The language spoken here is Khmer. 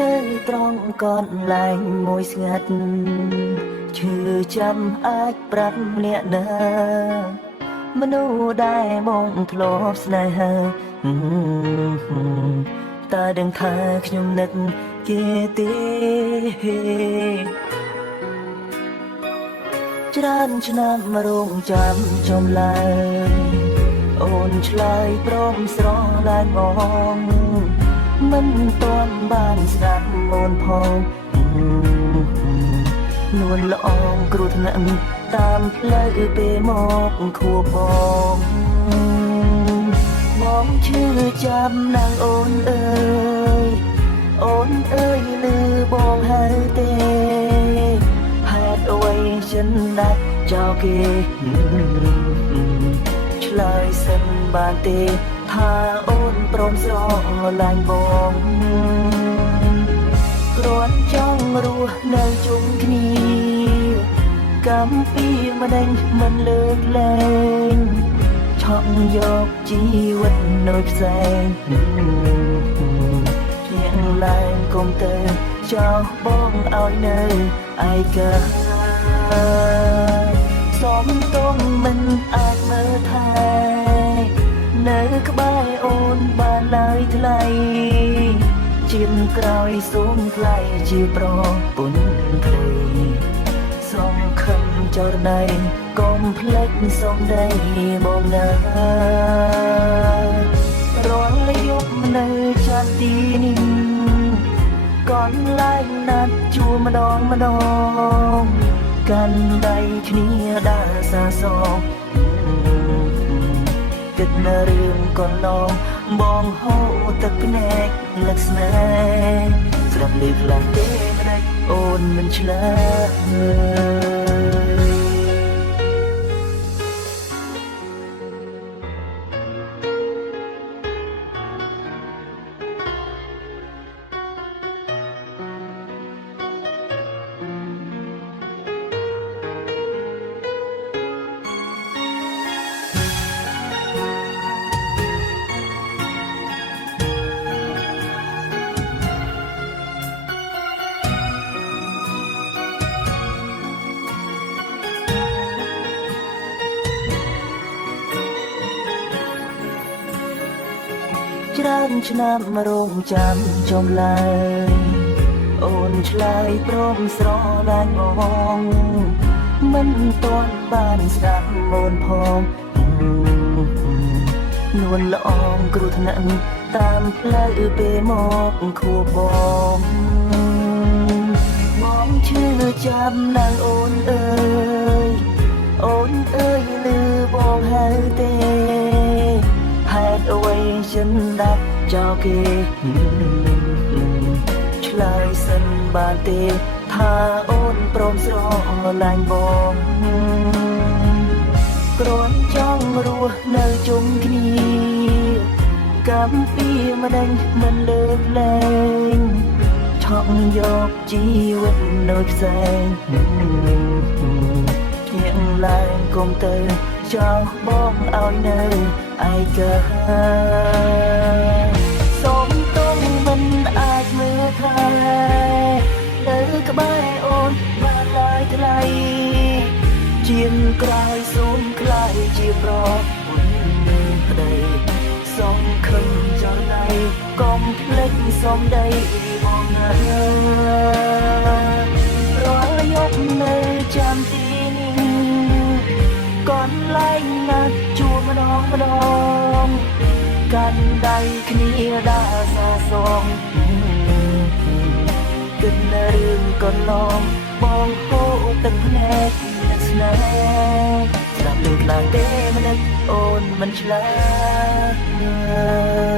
នៅត្រង់កន្លែងមួយស្ងាត់ឈឺចាំអាចប្រាប់អ្នកណាមនុស្សដែលបងធ្លាប់ស្នេហាតើដឹងថាខ្ញុំនឹកគេទេច្រើនឆ្នាំរងចាំចំឡើយអូនឆ្លើយព្រមស្រឡាញ់បងមិនទាន់បានស្ដាប់អូនផងនួនល្អងគ្រោះថ្នាក់តាមផ្លូវពេលមកខួបបងឈឺចាំណាស់អូនអើយអូនអើយលឺបងហើយទេហេតុអ្វីฉันដាច់ចោលគេឆ្លើយសិនបានទេថាអូនព្រមស្រឡាញ់បងគ្រាន់ចង់រស់នៅជុំគ្នាកំពីម្ដេចមិនលើកលែងឆក់យកជីវិតនៅផ្សែងភ្លៀងឡើងកុំទៅចោលបងឲ្យនៅឯកាសុំទុំមិនអាចមើលថែនៅក្បែរអូនបានឡើយថ្លៃជាមក្រោយសូមថ្លៃជាប្រពន្ធគ្រីសូមខំចរណៃកុំភ្លេចសូមដីបងណារាល់យប់នៅចាំទីនេះកន្លែងណាត់ជួម្ដងកាន់ដៃគ្នាដើរសាសងគិតនៅរឿងកន្លងបងហូរទឹកភ្នែកលឹកស្នេហ៍ស្រាប់លឺខ្លាំងទេម្ដេចអូនមិនឆ្លើយច្រើនឆ្នាំរងចាំចំឡើយអូនឆ្លើយព្រមស្រឡាញ់បងមិនទាន់បានស្ដាប់អូនផងនួនល្អងគ្រោះថ្នាក់តាមផ្លូវពេលមកខួបបងឈឺចាំណាស់អូនអើយអូនអើយលឺបងហើយទេហេតុអ្វីฉันដាច់ចោលគេឆ្លើយសិនបានទេថាអូនព្រមស្រឡាញ់បងគ្រាន់ចង់រស់នៅជុំគ្នាកំពីម្ដេចមិនលើកលែងឆក់យកជីវិតនៅផ្សែងភ្លៀងឡើងកុំទៅចោលបងឲ្យនៅឯកាសូមទុំមិនអាចមើលថែនៅក្បែរអូនបានឡើយថ្លៃជាងក្រោយសូមខ្លាយជាប្រពន្ធប្តីសូមខំចរណៃកុំភ្លេចសូមដីបងណារាល់យប់នៅចាំទីកន្លែងណាត់ជួម្ដងកាន់ដៃគ្នាដើរសាសងគិតនៅរឿងកន្លងបងហូរទឹកភ្នែកអ្នកស្នេហ៍ស្ដាប់លើខ្លាំងទេម្ដេចអូនមិនឆ្លើយ